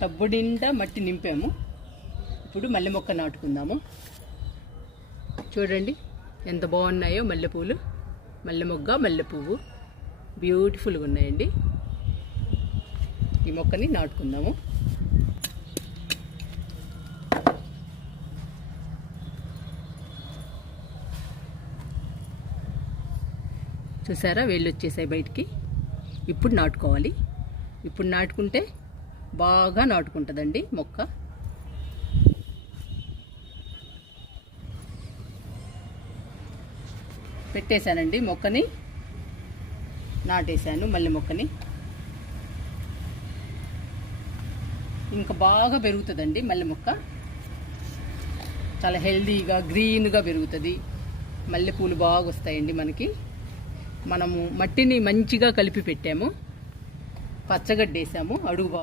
Tub నిండా మట్టి నింపాము. ఇప్పుడు మల్లె మొక్క నాటుకుందాము. చూడండి ఎంత బాగున్నాయో మల్లెపూలు, మల్లె మొగ్గ, మల్లె పువ్వు బ్యూటిఫుల్గా ఉన్నాయండి. ఈ మొక్కని నాటుకుందాము. చూసారా వేళ్ళు వచ్చేసాయి బయటికి. ఇప్పుడు నాటుకోవాలి. ఇప్పుడు నాటుకుంటే బాగా నాటుకుంటుందండి మొక్క. పెట్టేశానండి మొక్కని, నాటేశాను మల్లె మొక్కని. ఇంకా బాగా పెరుగుతుందండి మల్లె మొక్క. చాలా హెల్దీగా గ్రీన్గా పెరుగుతుంది. మల్లెపూలు బాగా వస్తాయండి మనకి. మనము మట్టిని మంచిగా కలిపి పెట్టాము, పచ్చగడ్డేసాము, అడుగు బాగా